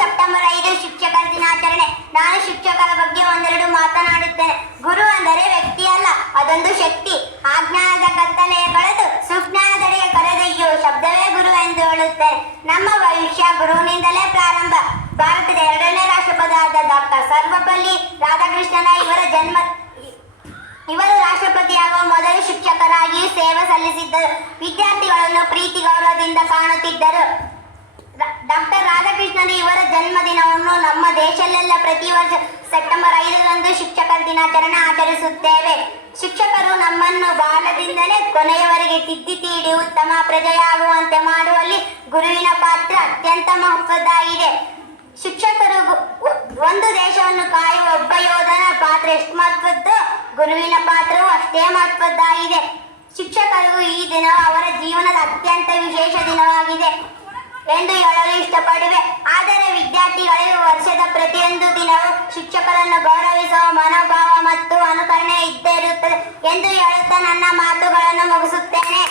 September 5 ಶಿಕ್ಷಕರ ದಿನಾಚರಣೆ. ನಾನು ಶಿಕ್ಷಕರ ಬಗ್ಗೆ ಒಂದೆರಡು ಮಾತನಾಡುತ್ತೇನೆ. ಗುರು ಅಂದರೆ ವ್ಯಕ್ತಿ ಅಲ್ಲ, ಅದೊಂದು ಶಕ್ತಿ. ಅಜ್ಞಾನದ ಕತ್ತಲೆಯ ಕಳೆದು ಸುಜ್ಞಾನದೆಡೆಗೆ ಕರೆದೊಯ್ಯುವ ಶಬ್ದವೇ ಗುರು ಎಂದು ಹೇಳುತ್ತೇನೆ. ನಮ್ಮ ಭವಿಷ್ಯ ಗುರುವಿನಿಂದಲೇ ಪ್ರಾರಂಭ. ಭಾರತದ 2ನೇ ರಾಷ್ಟ್ರಪತಿ ಆದ ಡಾಕ್ಟರ್ ಸರ್ವಪಲ್ಲಿ ರಾಧಾಕೃಷ್ಣನ್ ಇವರು ರಾಷ್ಟ್ರಪತಿಯಾಗುವ ಮೊದಲು ಶಿಕ್ಷಕರಾಗಿ ಸೇವೆ ಸಲ್ಲಿಸಿದ್ದರು. ವಿದ್ಯಾರ್ಥಿಗಳನ್ನು ಪ್ರೀತಿ ಗೌರವದಿಂದ ಕಾಣುತ್ತಿದ್ದರು. ಡಾಕ್ಟರ್ ರಾಧಾಕೃಷ್ಣನ್ ಇವರ ಜನ್ಮದಿನವನ್ನು ನಮ್ಮ ದೇಶದಲ್ಲೆಲ್ಲ ಪ್ರತಿ ವರ್ಷ ಸೆಪ್ಟೆಂಬರ್ 5ರಂದು ಶಿಕ್ಷಕರ ದಿನಾಚರಣೆ ಆಚರಿಸುತ್ತೇವೆ. ಶಿಕ್ಷಕರು ನಮ್ಮನ್ನು ಬಾಲ್ಯದಿಂದಲೇ ಕೊನೆಯವರೆಗೆ ತಿದ್ದಿ ತೀಡಿ ಉತ್ತಮ ಪ್ರಜೆಯಾಗುವಂತೆ ಮಾಡುವಲ್ಲಿ ಗುರುವಿನ ಪಾತ್ರ ಅತ್ಯಂತ ಮಹತ್ವದ್ದಾಗಿದೆ. ಶಿಕ್ಷಕರು ಒಂದು ದೇಶವನ್ನು ಕಾಯುವ ಒಬ್ಬ ಯೋಧನ ಪಾತ್ರ ಎಷ್ಟು ಮಹತ್ವದ್ದೋ ಗುರುವಿನ ಪಾತ್ರವೂ ಅಷ್ಟೇ ಮಹತ್ವದ್ದಾಗಿದೆ. ಶಿಕ್ಷಕರಿಗೂ ಈ ದಿನವು ಅವರ ಜೀವನದ ಅತ್ಯಂತ ವಿಶೇಷ ದಿನವಾಗಿದೆ ಎಂದು ಹೇಳಲು ಇಷ್ಟಪಡುವೆ. ಆದರೆ ವಿದ್ಯಾರ್ಥಿಗಳಿಗೆ ವರ್ಷದ ಪ್ರತಿಯೊಂದು ದಿನವೂ ಶಿಕ್ಷಕರನ್ನು ಗೌರವಿಸುವ ಮನೋಭಾವ ಮತ್ತು ಅನುಕರಣೆ ಇದ್ದೇ ಇರುತ್ತದೆ ಎಂದು ಹೇಳುತ್ತಾ ನನ್ನ ಮಾತುಗಳನ್ನು ಮುಗಿಸುತ್ತೇನೆ.